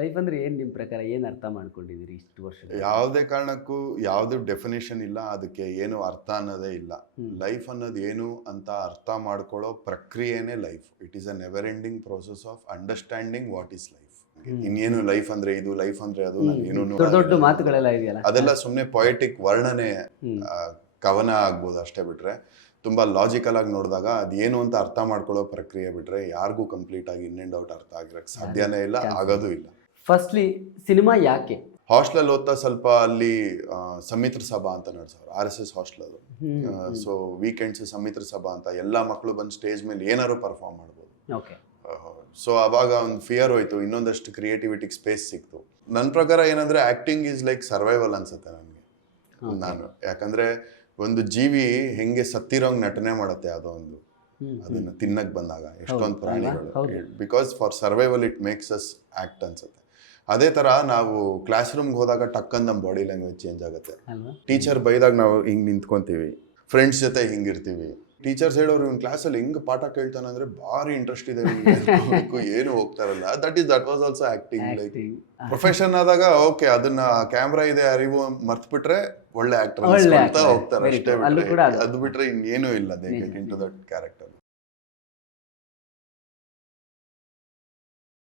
Life ಅಂದ್ರೆ ಏನು ನಿಮ್ಮ ಪ್ರಕಾರ ಏನು ಅರ್ಥ ಮಾಡ್ಕೊಂಡಿದ್ದೀರಿ ಇಷ್ಟು ವರ್ಷ? ಯಾವುದೇ ಕಾರಣಕ್ಕೂ ಯಾವುದು ಡೆಫಿನೇಷನ್ ಇಲ್ಲ, ಅದಕ್ಕೆ ಏನು ಅರ್ಥ ಅನ್ನೋದೇ ಇಲ್ಲ. ಲೈಫ್ ಅನ್ನೋದು ಏನು ಅಂತ ಅರ್ಥ ಮಾಡ್ಕೊಳ್ಳೋ ಪ್ರಕ್ರಿಯೆನೇ life. It is a never ending process of understanding what is life. ಇನ್ನೇನು ಲೈಫ್ ಅಂದ್ರೆ ಇದು, ಲೈಫ್ ಅಂದ್ರೆ ಅದು, ಏನು ದೊಡ್ಡ ದೊಡ್ಡ ಮಾತುಗಳೆಲ್ಲ ಇದೆಯಲ್ಲ, ಅದೆಲ್ಲ ಸುಮ್ಮನೆ ಪೊಯೆಟಿಕ್ ವರ್ಣನೆ, ಕವನ ಆಗ್ಬೋದು ಅಷ್ಟೇ. ಬಿಟ್ರೆ ತುಂಬಾ ಲಾಜಿಕಲ್ ಆಗಿ ನೋಡಿದಾಗ ಅದೇನು ಅಂತ ಅರ್ಥ ಮಾಡ್ಕೊಳ್ಳೋ ಪ್ರಕ್ರಿಯೆ ಬಿಟ್ರೆ ಯಾರಿಗೂ ಕಂಪ್ಲೀಟ್ ಆಗಿ ಇನ್ ಅಂಡ್ ಔಟ್ ಅರ್ಥ ಆಗಿರಕ್ಕೆ ಸಾಧ್ಯನೇ ಇಲ್ಲ, ಆಗೋದು ಇಲ್ಲ. ಫಸ್ಟ್ಲಿ ಸಿನಿಮಾ ಯಾಕೆ? ಹಾಸ್ಟೆಲ್ ಓದ್ತಾ ಸ್ವಲ್ಪ ಅಲ್ಲಿ ಸಮಿತ್ರ ಸಭಾ ಅಂತ ನಡೆಸೋರು, RSS ಹಾಸ್ಟೆಲ್ ಅದು. ಸೊ ವೀಕೆಂಡ್ಸ್ ಸಮಿತ್ರ ಸಭಾ ಅಂತ ಎಲ್ಲ ಮಕ್ಕಳು ಬಂದು ಸ್ಟೇಜ್ ಮೇಲೆ ಏನಾದ್ರು ಪರ್ಫಾರ್ಮ್ ಮಾಡ್ಬೋದು. ಸೊ ಅವಾಗ ಒಂದು ಫಿಯರ್ ಹೋಯ್ತು, ಇನ್ನೊಂದಷ್ಟು ಕ್ರಿಯೇಟಿವಿಟಿಗೆ ಸ್ಪೇಸ್ ಸಿಕ್ತು. ನನ್ನ ಪ್ರಕಾರ ಏನಂದ್ರೆ ಆಕ್ಟಿಂಗ್ ಈಸ್ ಲೈಕ್ ಸರ್ವೈವಲ್ ಅನ್ಸುತ್ತೆ ನನಗೆ. ನಾನು ಯಾಕಂದ್ರೆ ಒಂದು ಜೀವಿ ಹೆಂಗೆ ಸತ್ತಿರೋಂಗ್ ನಟನೆ ಮಾಡುತ್ತೆ ಯಾವುದೋ ಒಂದು, ಅದನ್ನ ತಿನ್ನಕ್ ಬಂದಾಗ ಎಷ್ಟೊಂದು ಪ್ರಾಣಿಗಳು, because for survival it makes us act ಅನ್ಸುತ್ತೆ. ಅದೇ ತರ ನಾವು ಕ್ಲಾಸ್ ರೂಮ್ಗೆ ಹೋದಾಗ ಟಕ್ಕಂದ್ ನಮ್ಮ ಬಾಡಿ ಲ್ಯಾಂಗ್ವೇಜ್ ಚೇಂಜ್ ಆಗುತ್ತೆ. ಟೀಚರ್ ಬೈದಾಗ ನಾವು ಹಿಂಗ್ ನಿಂತ್ಕೊಂತೀವಿ, ಫ್ರೆಂಡ್ಸ್ ಜೊತೆ ಹಿಂಗಿರ್ತೀವಿ. ಟೀಚರ್ಸ್ ಹೇಳೋರು ಇವ್ನ ಕ್ಲಾಸಲ್ಲಿ ಹಿಂಗ್ ಪಾಠ ಕೇಳ್ತಾನಂದ್ರೆ ಭಾರಿ ಇಂಟ್ರೆಸ್ಟ್ ಇದೆ, ಏನು ಹೋಗ್ತಾರಲ್ಲ. That was also acting. Like profession ಆದಾಗ ಓಕೆ, ಅದನ್ನ ಕ್ಯಾಮ್ರಾ ಇದೆ ಅರಿವು ಮರ್ತ್ಬಿಟ್ರೆ ಒಳ್ಳೆ ಆಕ್ಟರ್ ಅಂತ ಹೋಗ್ತಾರೆ ಅಷ್ಟೇ. ಅದು ಬಿಟ್ರೆ ಇನ್ನೇನು ಇಲ್ಲ they get into that character.